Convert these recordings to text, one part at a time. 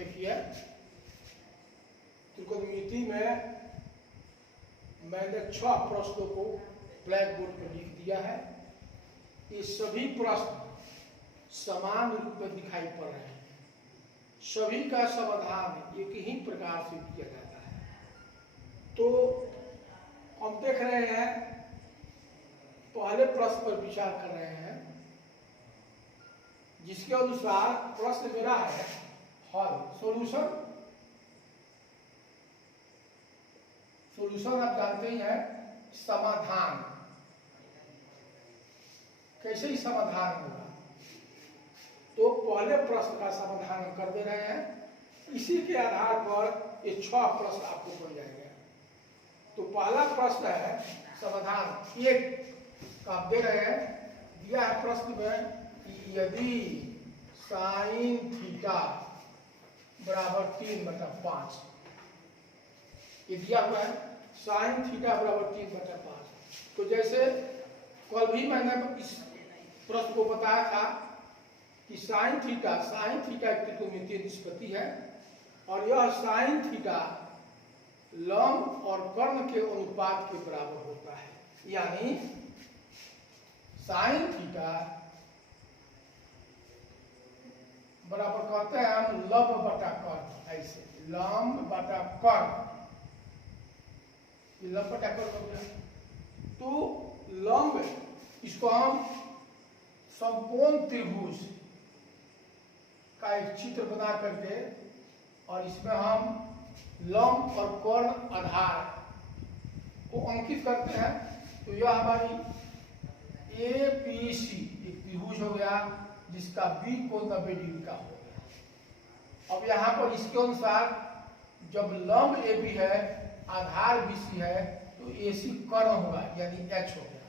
देखिए त्रिकोणमिति में मैंने 6 प्रश्नों को ब्लैक बोर्ड पर लिख दिया है। ये सभी प्रश्न समान रूप में दिखाई पड़ रहे हैं। सभी का समाधान एक ही प्रकार से किया जाता है। तो हम देख रहे हैं, पहले प्रश्न पर विचार कर रहे हैं, जिसके अनुसार प्रश्न मेरा है हल सॉल्यूशन। सॉल्यूशन आप जानते ही हैं, समाधान। कैसे ही समाधान होगा, तो पहले प्रश्न का समाधान हम कर दे रहे हैं। इसी के आधार पर ये 6 प्रश्न आपको बन जाएंगे। तो पहला प्रश्न है समाधान 1 का आप दे रहे हैं। दिया है प्रश्न में कि यदि साइन थीटा बराबर 3/5, ये दिया हुआ है साइन थीटा बराबर 3/5। तो जैसे कल भी मैंने इस प्रश्न को बताया था कि साइन थीटा एक त्रिकोणमितीय निष्पत्ति है और यह साइन थीटा लंब और कर्ण के अनुपात के बराबर होता है। यानी साइन थीटा बराबर कहते हैं हम लंब बटा कर्ण। ऐसे लंब बटा कर्ण, लंब बटा कर्ण हो गया। तो लंब, इसको हम समकोण त्रिभुज का एक चित्र बना करके और इसमें हम लंब और कर्ण आधार को अंकित करते हैं। तो यह हमारी APC एक त्रिभुज हो गया, जिसका B कोण 90 डिग्री का हो गया। अब यहाँ पर इसके अनुसार जब लंब AB है, आधार BC है, तो AC कर्ण होगा, यानी H हो गया।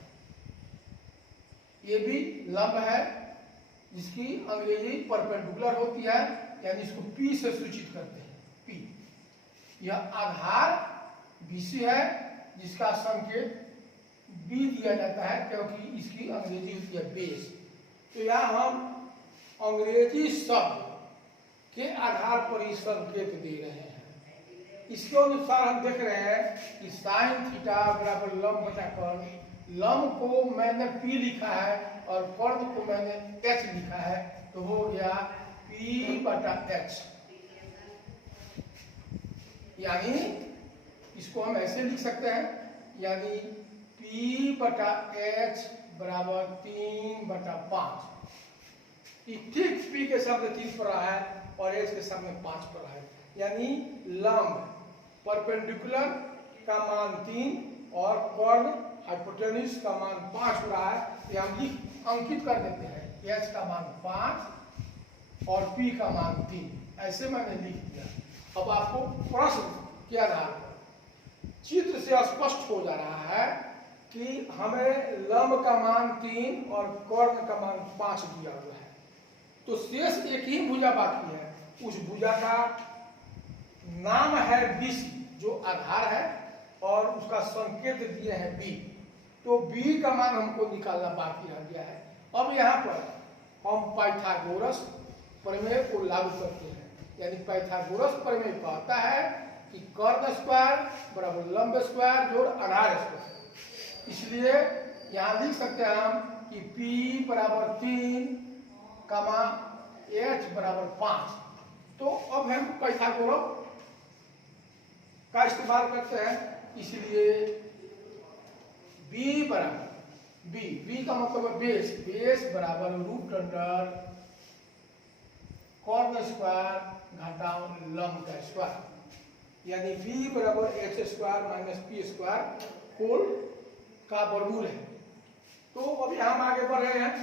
AB लंब है, जिसकी अंग्रेजी परपेंडिकुलर होती है, यानी इसको P से सूचित करते हैं, P। यह आधार BC है, जिसका संकेत B दिया जाता है, क्योंकि इसकी अंग्रेजी होती है बेस। तो यहाँ हम अंग्रेजी शब्द के आधार पर ही संकेत दे रहे हैं। इसके अनुसार हम देख रहे हैं कि साइन थीटा बराबर लंब बटा कर्ण। लंब को मैंने P लिखा है और कर्ण को मैंने H लिखा है, तो हो गया P/H। यानी इसको हम ऐसे लिख सकते हैं, यानी P/H बराबर 3/5। ठीक P के सामने 3 पर रहा है और H के सामने 5 पर रहा है। यानी लंब परपेंडिकुलर का मान 3 और कर्ण हाइपोटेन्यूज का मान 5 हो रहा है। हम अंकित कर देते हैं, H का मान 5 और P का मान 3। ऐसे मैंने लिख दिया। अब आपको प्रश्न के आधार पर चित्र से स्पष्ट हो जा रहा है कि हमें लंब का मान 3 और कर्ण का मान 5 दिया हुआ है। तो शेष एक ही भुजा बाकी है। उस भुजा का नाम है BC, जो आधार है, और उसका संकेत दिए हैं B। तो B का मान हमको निकालना बाकी रह गया है। अब यहाँ पर हम पाइथागोरस प्रमेय को लागू करते हैं। यानी पाइथागोरस प्रमेय कहता है कि कर्ण स्क्वायर बराबर लंब स्क्वायर जोड़ आधार स्क्वायर। इसलिए यहाँ लिख सकते हैं हम कि P बराबर 3, H बराबर 5। तो अब हम पाइथागोरस का इस्तेमाल करते हैं। इसलिए B बराबर B का मतलब है बेस बराबर √अंडर कर्ण स्क्वायर घटाओ लंब का स्क्वायर। यानी B बराबर H² - P² होल का वर्गमूल है। तो अभी हम आगे बढ़ रहे हैं।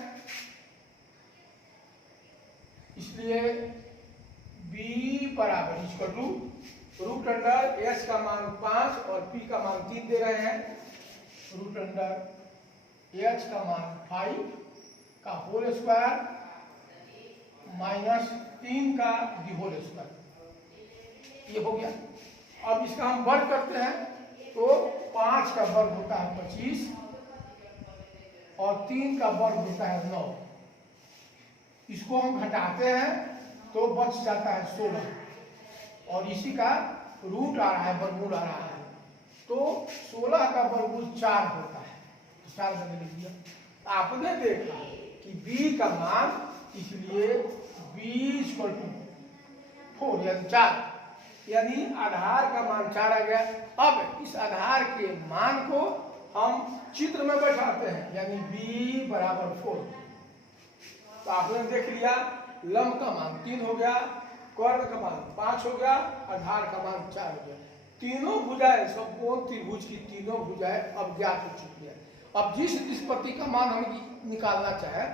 इसलिए B बराबर √अंडर H का मान 5 और P का मान 3 दे रहे हैं, √अंडर H का मान 5 का होल स्क्वायर -3 का होल स्क्वायर। ये हो गया। अब इसका हम वर्ग करते हैं, तो 5 का वर्ग होता है 25 और 3 का वर्ग होता है 9। इसको हम घटाते हैं तो बच जाता है 16। और इसी का रूट आ रहा है, वर्गमूल आ रहा है। तो 16 का वर्गमूल 4 होता है, 4 करके लिख दिया। आपने देखा कि b का मान, इसलिए b = 4 यानी 4, यानी आधार का मान 4 आ गया। अब इस आधार के मान को हम चित्र में बैठाते हैं, यानी b = 4। तो आपने देख लिया लंब का मान 3 हो गया, कर्ण का मान 5 हो गया, आधार का मान 4 हो गया। तीनों भुजाएं, समकोण त्रिभुज की तीनों भुजाएं अब ज्ञात हो चुकी है। अब जिस निष्पत्ति का मान हम निकालना चाहे,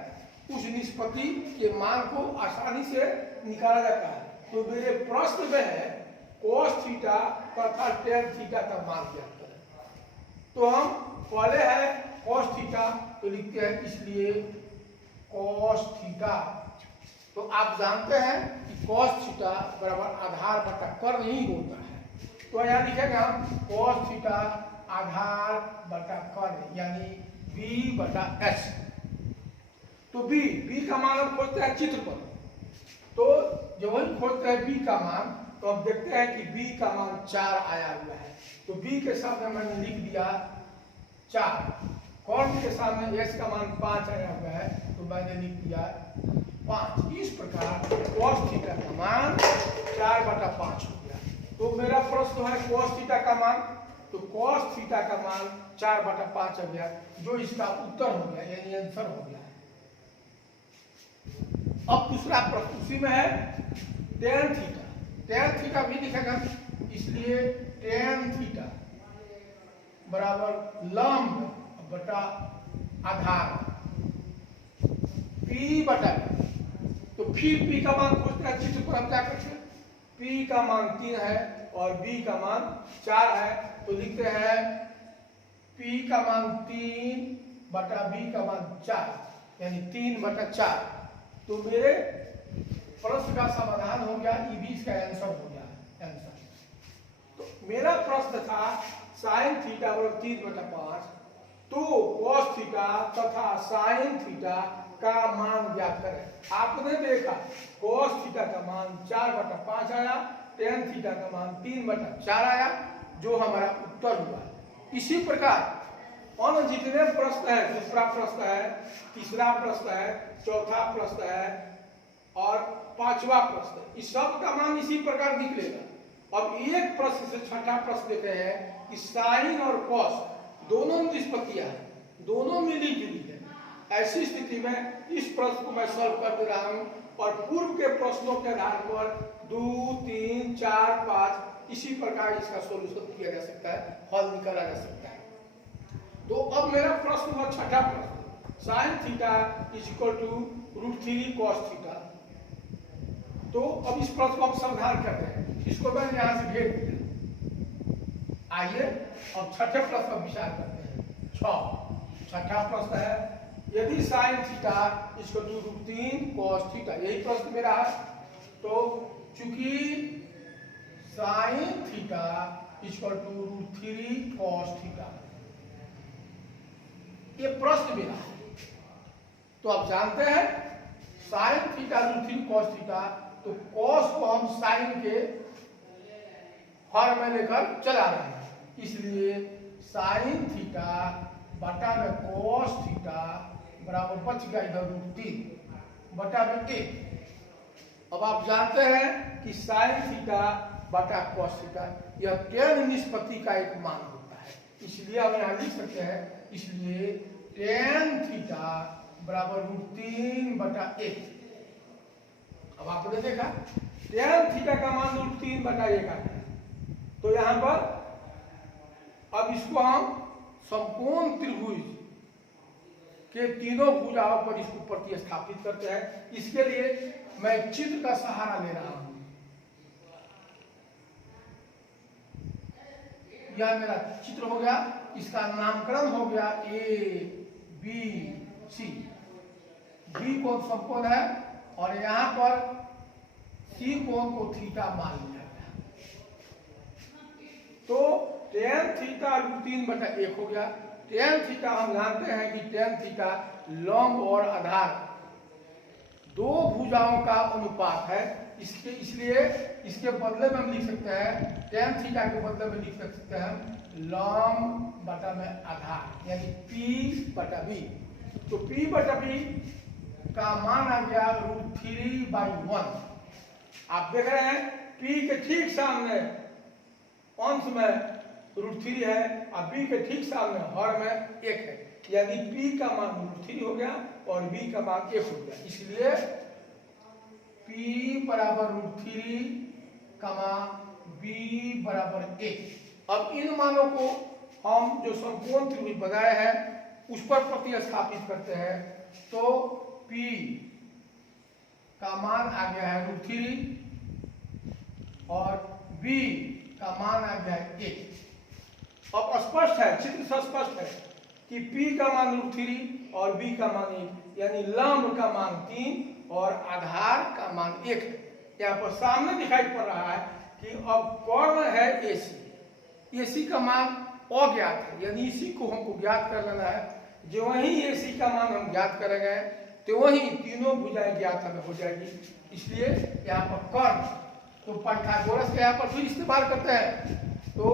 उस निष्पत्ति के मान को आसानी से निकाला जाता है। तो मेरे प्रश्न में है cos थीटा तथा tan थीटा का मान ज्ञात करें। तो हम पहले है cos थीटा, तो लिखते हैं इसलिए cos थीटा। तो आप जानते हैं कि cos थीटा बराबर आधार बटा कर्ण ही होता है। तो यहाँ लिखेंगे हम cos थीटा आधार बटा कर्ण, यानी b/s। तो b का मान हम खोजते हैं चित्र पर। तो जब हम खोजते हैं b का मान, तो अब देखते हैं कि b का मान 4 आया हुआ है। तो b के सामने मैंने लिख दिया 4, कर्ण के सामने s का मान 5 आया हुआ है, तो मैंने लिख दिया 5। इस प्रकार cos थीटा का मान 4/5 हो गया। तो मेरा प्रश्न है cos थीटा का मान, तो cos थीटा का मान 4/5 हो गया, जो इसका उत्तर हो गया, यानी आंसर हो गया। अब दूसरा प्रश्न उसी में है tan थीटा। tan थीटा भी लिखेगा, इसलिए tan थीटा बराबर लंब बटा आधार p/। तो फिर p का मान खोजते हैं चित्र पर। हम क्या करते हैं, p का मान 3 है और b का मान 4 है, तो लिखते हैं p का मान 3/b का मान 4, यानी 3/4। तो मेरे प्रश्न का समाधान हो गया, ई भी इसका आंसर हो गया आंसर। तो मेरा प्रश्न था sin थीटा बराबर 3/5, तो cos थीटा तथा sin थीटा का मान ज्ञात करें। आपने देखा cos थीटा का मान 4/5 आया, tan थीटा का मान 3/4 आया, जो हमारा उत्तर हुआ। इसी प्रकार अन्य जितने प्रश्न है, दूसरा प्रश्न है, तीसरा प्रश्न है, चौथा प्रश्न है और पांचवा प्रश्न, इस सब का मान इसी प्रकार निकलेगा। अब एक प्रश्न से छठा प्रश्न देते हैं कि साइन और कॉस दोनों निष्पत्तियां हैं, दोनों मिली जुली है। ऐसी स्थिति में इस प्रश्न को मैं सॉल्व कर दे रहा हूं और पूर्व के प्रश्नों के आधार पर 2, 3, 4, 5 इसी प्रकार इसका सॉल्यूशन किया जा सकता है, हल निकाला जा सकता है। तो अब मेरा प्रश्न हुआ छठा प्रश्न, साइन थीटा = √3 cos थीटा। तो अब इस प्रश्न को हम समाधान करते हैं, इसको मैंने यहां से भेज दिया। आइए अब छठे प्रश्न पर विचार करते हैं। छठा प्रश्न है, यदि साइन थीटा = √3 cos थीटा, यही प्रश्न मेरा है। तो चूंकि साइन थीटा = √3 cos थीटा, ये प्रश्न मेरा है। तो आप जानते हैं साइन थीटा √3 cos थीटा, तो cos को हम साइन के फॉर्म में लेकर चला रहे हैं, इसलिए साइन थीटा बटा में cos थीटा बराबर बच गया इधर √3 बटा में 1। अब आप जानते हैं कि साइन थीटा बटा cos थीटा यह tan निष्पत्ति का एक मान होता है, इसलिए हम यहाँ लिख सकते हैं, इसलिए tan थीटा बराबर √3/1। अब आपने देखा tan थीटा का मान √3/1 आ गया। तो यहां पर अब इसको हम समकोण त्रिभुज के तीनों भुजाओं पर इसको प्रतिस्थापित करते हैं। इसके लिए मैं चित्र का सहारा ले रहा हूं। यह मेरा चित्र हो गया, इसका नामकरण हो गया ABC। B कोण समकोण है और यहां पर C कोण को थीटा मान लिया गया। तो tan थीटा √3/1 हो गया। tan थीटा हम जानते हैं कि tan थीटा लंब और आधार दो भुजाओं का अनुपात है, इसलिए इसके बदले में हम लिख सकते हैं tan थीटा के बदले में लिख सकते हैं लॉम्ब बटा में आधार यानी P बटा B। तो P बटा B का मान आ गया √3/1। आप देख रहे हैं P के ठीक सामने अंश में √3 है और B के ठीक सामने हर में 1 है, यानी P का मान √3 हो गया और B का मान 1 हो गया। इसलिए P बराबर √3 B बराबर 1। अब इन मानों को हम जो समकोण त्रिभुज बनाए हैं उस पर प्रतिस्थापित करते हैं, तो P का मान आ गया है √3 और B का मान आ गया है 1। अब स्पष्ट है, चित्र से स्पष्ट है कि P का मान √3 और B का मान 1, यानी लंब का मान 3 और आधार का मान 1 है। यहाँ पर सामने दिखाई पड़ रहा है कि अब कर्ण है AC का मान अज्ञात है, यानी इसी को हमको ज्ञात कर लेना है। जो वही AC का मान हम ज्ञात करेंगे तो वही तीनों भुजाएं ज्ञात हमें हो जाएगी। इसलिए यहाँ पर कर्ण, तो पाइथागोरस का यहाँ पर फिर इस्तेमाल करते हैं, तो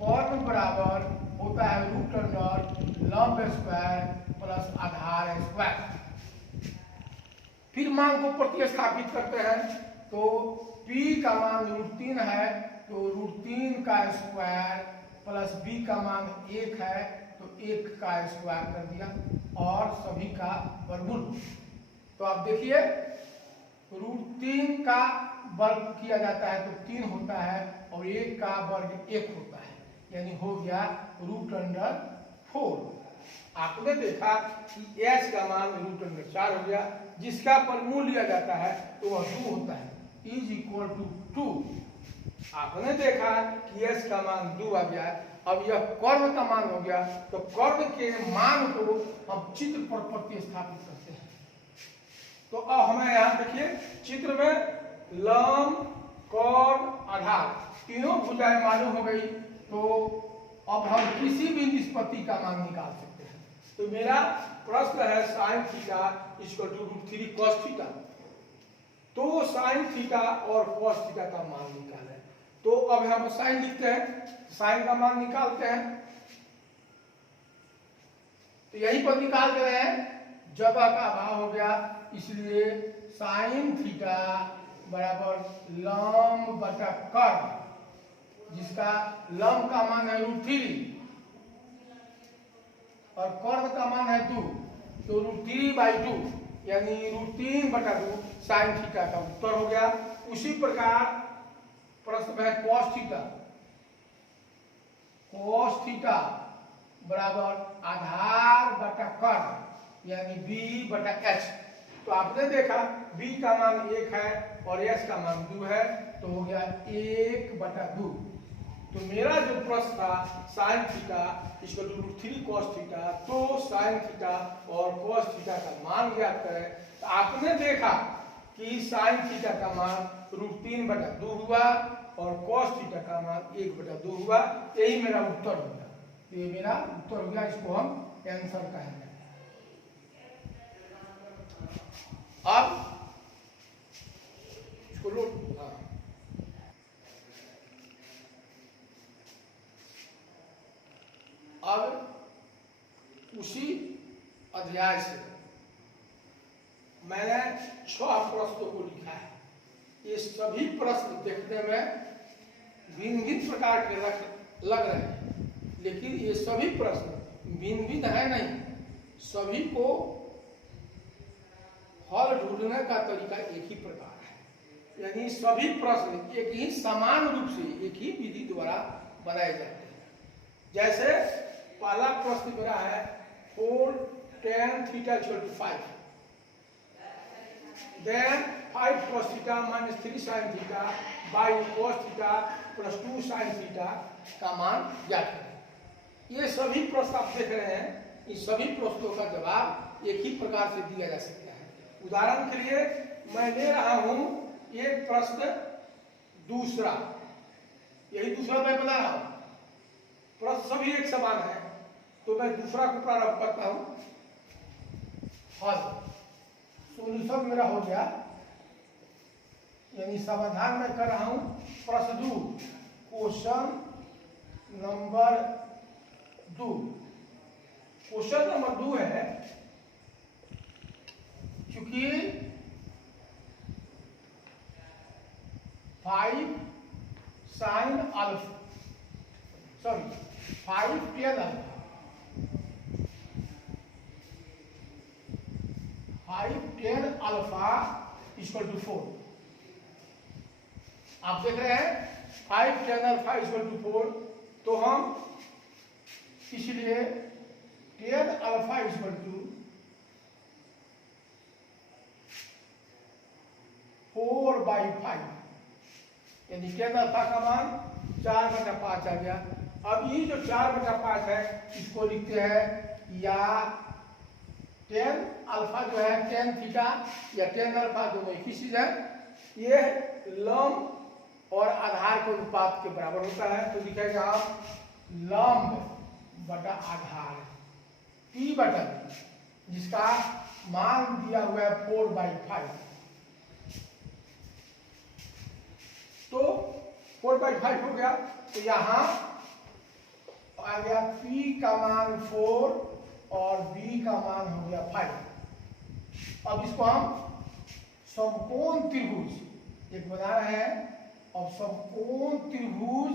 कर्ण बराबर होता है √अंडर लंब स्क्वायर प्लस आधार स्क्वायर। फिर मान को प्रतिस्थापित करते हैं, तो P का मान √3 है तो √3 का स्क्वायर प्लस B का मान 1 है तो 1 का स्क्वायर कर दिया और सभी का वर्गमूल। तो आप देखिए √3 का वर्ग किया जाता है तो 3 होता है और 1 का वर्ग 1 होता है, यानी हो गया √4। आपने देखा कि h का मान √4 हो गया, जिसका वर्गमूल लिया जाता है तो वह 2 होता है, = 2। आपने देखा कि h का मान 2 आ गया। अब यह कर्ण का मान हो गया, तो कर्ण के मान को हम चित्र पर प्रतिस्थापित करते हैं। तो अब हमें यहाँ देखिए चित्र में लंब, कर्ण, आधार तीनों भुजाएं मालूम हो गई, तो अब हम किसी भी निष्पत्ति का मान निकाल सकते हैं। तो मेरा प्रश्न है sin थीटा √3 cos थीटा, तो sin थीटा और cos थीटा का मान निकालें। तो अब हम sin लिखते हैं, sin का मान निकालते हैं, तो यहीं पर निकाल दे रहे हैं, जगह का अभाव हो गया, इसलिए sin थीटा बराबर लंब बटा कर्ण, जिसका लंब का मान है √3 और कर्ण का मान है 2, तो √3/2 यानी √3/2 sin थीटा का उत्तर हो गया। उसी प्रकार प्रश्न में cos थीटा बराबर आधार बटा कर्ण यानी B/h। तो आपने देखा B का मान 1 है और h का मान 2 है, तो हो गया 1/2। तो मेरा जो प्रश्न था sin थीटा √3 cos थीटा, तो sin थीटा और cos थीटा का मान ज्ञात करें। तो आपने देखा कि sin थीटा का मान √3/2 हुआ और cos थीटा का मान 1/2 हुआ। यही मेरा उत्तर हो गया, ये मेरा उत्तर हो गया, इसको हम आंसर कहेंगे। अब इसको अब उसी अध्याय से मैंने 6 प्रश्नों को लिखा है। ये सभी प्रश्न देखने में भिन्न प्रकार के लग रहे हैं, लेकिन ये सभी प्रश्न भिन्न है नहीं, सभी को हल ढूंढने का तरीका एक ही प्रकार है, यानी सभी प्रश्न एक ही समान रूप से एक ही विधि द्वारा बनाए जाते हैं। जैसे पहला प्रश्न मेरा है 4 tan theta = 5, then 5 cos theta - 3 sin theta by cos theta + 2 sin theta का मान ज्ञात करें। ये सभी प्रश्न आप देख रहे हैं, इन सभी प्रश्नों का जवाब एक ही प्रकार से दिया जा सकता है। उदाहरण के लिए मैं ले रहा हूं एक प्रश्न दूसरा, यही दूसरा मैं बना रहा हूं, प्रश्न सभी एक समान है, तो मैं दूसरा को प्रारंभ करता हूं। हल सोल्यूशन मेरा हो गया यानी समाधान मैं कर रहा हूं प्रश्न 2, क्वेश्चन नंबर 2। क्वेश्चन नंबर 2 है, चूंकि 5 sin alpha, sorry 5 tan alpha, 5 tan alpha equal to 4। आप देख रहे हैं 5 tan अल्फा इक्वल टू 4, तो हम इसलिए tan अल्फा इक्वल टू 4/5, यानी tan अल्फा का मान 4/5 आ गया। अब ये जो 4/5 है इसको लिखते हैं या tan अल्फा जो है tan थीटा या tan अल्फा दोनों एक ही चीज है, ये लंब और आधार के अनुपात के बराबर होता है। तो लिखेंगे आप लंब बटा आधार P बटा V, जिसका मान दिया हुआ है 4/5। तो 4/5 हो गया, तो यहां आ गया P का मान 4 और B का मान हो गया 5। अब इसको हम समकोण त्रिभुज एक बना रहे हैं, और समकोण त्रिभुज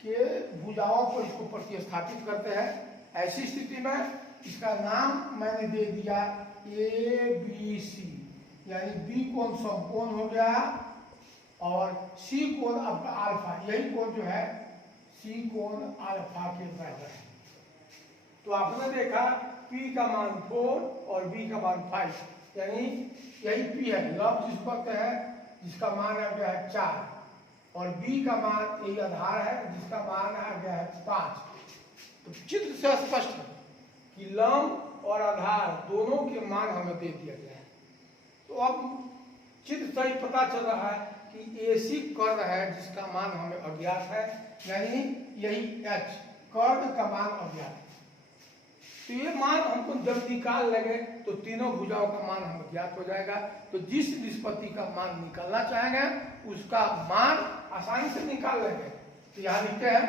के भुजाओं को इसको प्रतिस्थापित करते हैं। ऐसी स्थिति में इसका नाम मैंने दे दिया ABC, यानी B कोण समकोण हो गया और C कोण आपका अल्फा, यही कोण जो है C कोण अल्फा के बराबर है। तो आपने देखा P का मान 4 और B का मान 5, यानी यही P है, लंब जिसको कहते हैं, जिसका मान आ गया है 4, और B का मान यही आधार है जिसका मान आ गया है 5। तो चित्र से स्पष्ट है कि लंब और आधार दोनों के मान हमें दे दिया गया है। तो अब चित्र से ही पता चल रहा है कि AC कर्ण है जिसका मान हमें अज्ञात है, यानी यही H कर्ण का मान अज्ञात है। तो ये मान हमको जब निकाल लेंगे तो तीनों भुजाओं का मान हमें ज्ञात हो जाएगा। तो जिस निष्पत्ति का मान निकालना चाहेंगे उसका मान आसानी से निकाल लेंगे। तो यहाँ लिखते हैं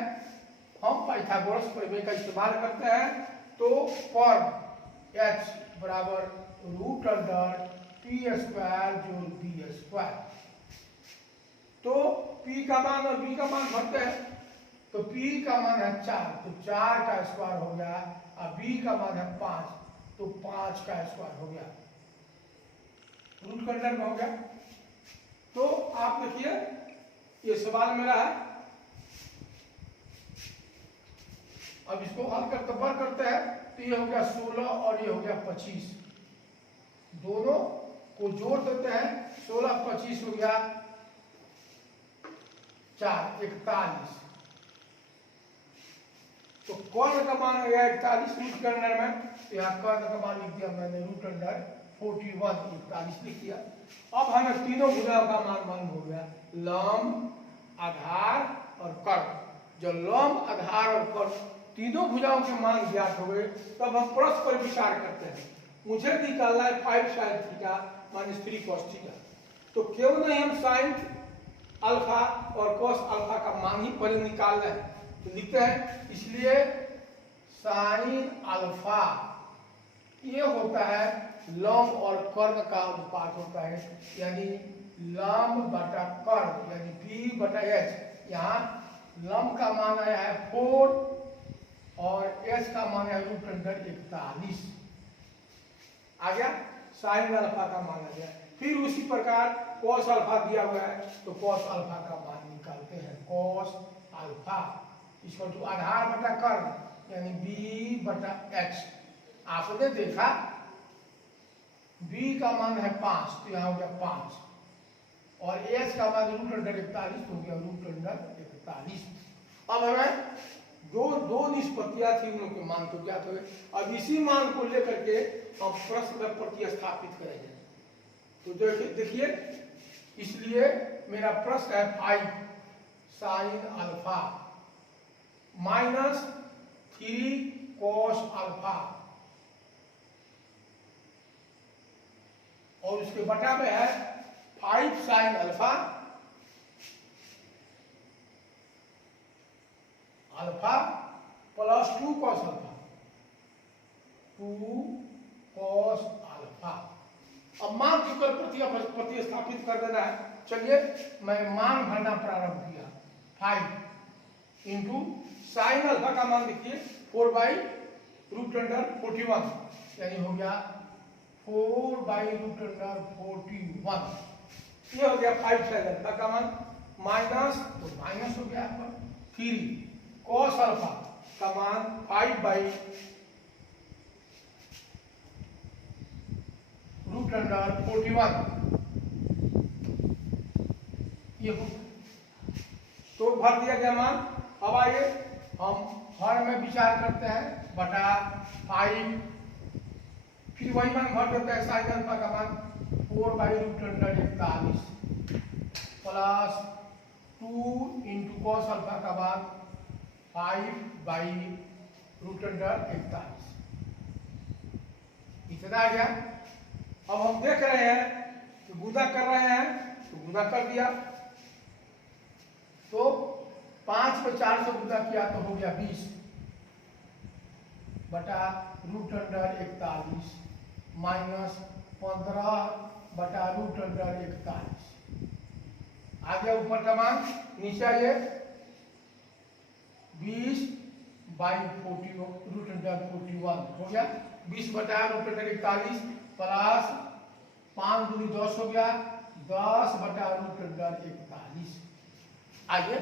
हम पाइथागोरस प्रमेय का इस्तेमाल करते हैं। तो कर्ण H बराबर √P² जोड़ B²। तो P का मान और B का मान भरते हैं। तो P का मान है 4, तो 4 का स्क्वायर हो गया, और B का मान है 5, तो 5 का स्क्वायर हो गया, रूट के अंदर में हो गया। तो आप देखिए ये सवाल मेरा है। अब इसको हल करते हैं, तो ये हो गया 16 और ये हो गया 25, दोनों को जोड़ देते हैं। 16 25 हो गया 4 41, तो कर्ण का मान हो गया 41 रूट के अंदर में। तो यहाँ कर्ण का मान लिख दिया मैंने √41 41 लिख दिया। अब हमें तीनों भुजाओं का मान मालूम हो गया, लंब, आधार और कर्ण। जो लंब, आधार और कर्ण तीनों भुजाओं के मान ज्ञात हो गए, तब हम प्रश्न पर विचार करते हैं। मुझे निकालना है 5 sin theta minus 3 cos theta. तो क्यों नहीं हम साइन अल्फा और कॉस अल्फा का मान ही पहले निकाल रहे हैं। तो लिखते हैं, इसलिए साइन अल्फा ये होता है लंब और कर्ण का अनुपात होता है, यानी लंब बटा कर्ण, यानी P बटा H। यहाँ लंब का मान आया है 4 और H का मान है √41 आ गया, साइन अल्फा का मान आ गया। फिर उसी प्रकार कॉस अल्फा दिया हुआ है, तो कॉस अल्फा का मान निकालते हैं। कॉस अल्फा इक्वल टू आधार बटा कर्ण, यानी B बटा H। आपने देखा B का मान है 5, तो यहाँ हो गया 5, और H का मान √41 हो गया √41। अब हमें दो निष्पत्तियां थी, उन लोग के मान तो ज्ञात हो गए। अब इसी मान को लेकर के हम प्रश्न में प्रतिस्थापित करेंगे। तो देखिए, इसलिए मेरा प्रश्न है 5 sine alpha minus 3 cos alpha, और उसके बटा में है 5 sine alpha alpha plus 2 cos alpha, 2 cos alpha. अब मान चुकर प्रतिस्थापित कर देना है। चलिए मैं मान भरना प्रारंभ किया। 5 इंटू साइन अल्फा का मान देखिए 4/√41, यानी हो गया 4/√41। ये हो गया 5 साइन अल्फा का मान, माइनस तो माइनस हो गया आपका 3 कॉस अल्फा का मान 5/√41। ये हो तो भर दिया गया मान। अब आइए हम हर में विचार करते हैं, बटा 5, फिर वही मान भर देते हैं साइन अल्फा का मान 4/√41 प्लस 2 इंटू कॉस अल्फा का मान 5/√41। इतना आ गया। अब हम देख रहे हैं कि गुणा कर रहे हैं, तो गुणा कर दिया, तो 5 पे 4 से गुणा किया तो हो गया 20 बटा √41 माइनस 15/√41। आ गया ऊपर का मान, नीचे आइए 20/√41 हो गया। 20/√41 प्लस 5 दूनी 10 हो गया, 10/√41। आइए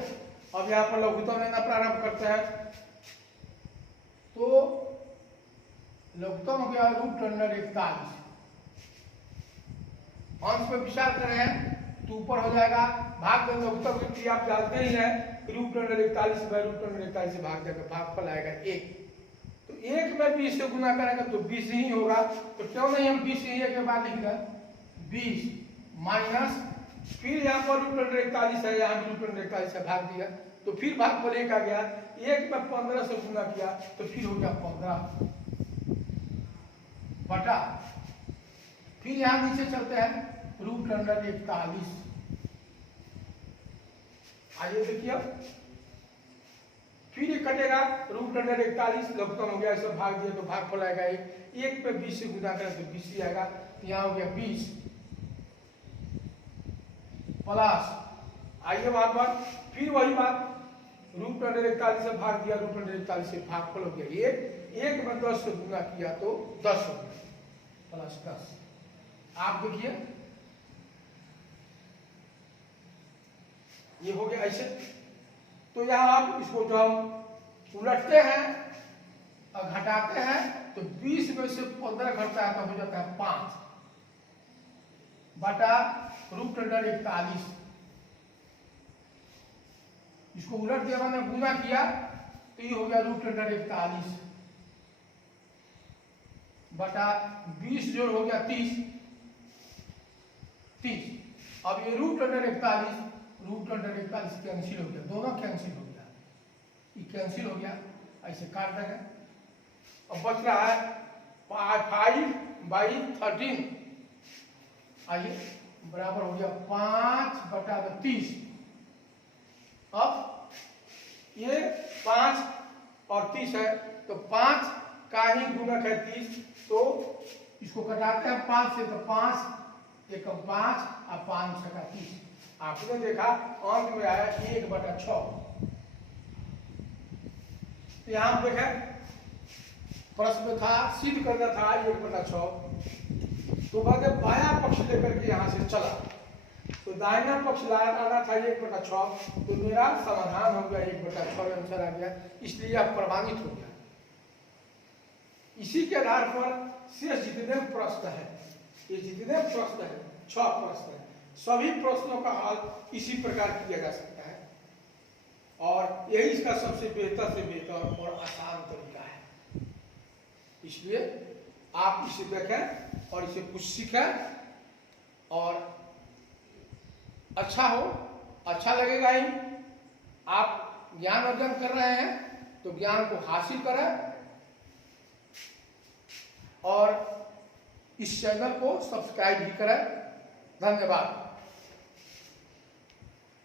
अब यहाँ पर लघुत्तम लेना प्रारंभ करते हैं। तो लघुत्तम हो गया √41। अंश में विचार कर रहे हैं तो ऊपर हो जाएगा भाग में लघुत्तम की आप जानते ही हैं, √41/√41 से भाग देकर भागफल आएगा 1। तो 1 में 20 से गुना करेंगे तो 20 ही होगा। तो क्यों नहीं हम 20 ही के बाद लिख दें 20 माइनस, फिर यहाँ पर √41 है, यहाँ √41 से भाग दिया तो फिर भागफल 1 आ गया। 1 में 15 से गुना किया तो फिर हो गया 15 बटा, फिर यहाँ नीचे चलते हैं √41। आइए देखिए, फिर ये कटेगा √41 लघुत्तम हो गया, इसे भाग दिया तो भागफल आएगा 1 पे 20 से गुना करें तो 20 ही आएगा। यहाँ हो गया 20 प्लस, आइए वहां पर फिर वही बात, √41 से भाग दिया, √41 से भागफल हो गया 1 में 10 से गुना किया तो 10 हो गया प्लस 10। आप देखिए ये हो गया ऐसे। तो यहाँ आप इसको जब हम उलटते हैं और घटाते हैं तो 20 में से 15 घटता है तो हो जाता है 5 बटा √41। इसको उलट दिया, मैंने गुना किया तो ये हो गया √41 बटा 20 जोड़ हो गया 30। अब ये √41 कैंसिल हो गया, दोनों कैंसिल हो गया, ये कैंसिल हो गया, ऐसे काट देंगे। अब बच रहा है 5/13। आइए बराबर हो गया 5/30। अब ये 5 और 30 है तो 5 का ही गुणक है 30, तो इसको कटाते हैं 5 से तो 5 एकम 5 और 5 छका 30। आपने देखा अंक में आया 1/6। यहां देखें प्रश्न में था सिद्ध करना था 1/6, तो बाद बाया पक्ष लेकर के यहां से चला तो दाहिना पक्ष लाना था 1/6, तो मेरा समाधान हो गया 1/6 आंसर आ गया, इसलिए आप प्रमाणित हो गया। इसी के आधार पर शेष जितने प्रश्न है, ये जितने प्रश्न है 6 प्रश्न है, सभी प्रश्नों का हल इसी प्रकार किया जा सकता है और यही इसका सबसे बेहतर से बेहतर और आसान तरीका है। इसलिए आप इसे देखें और इसे कुछ सीखें और अच्छा हो, अच्छा लगेगा ही। आप ज्ञान अर्जन कर रहे हैं तो ज्ञान को हासिल करें और इस चैनल को सब्सक्राइब भी करें। धन्यवाद।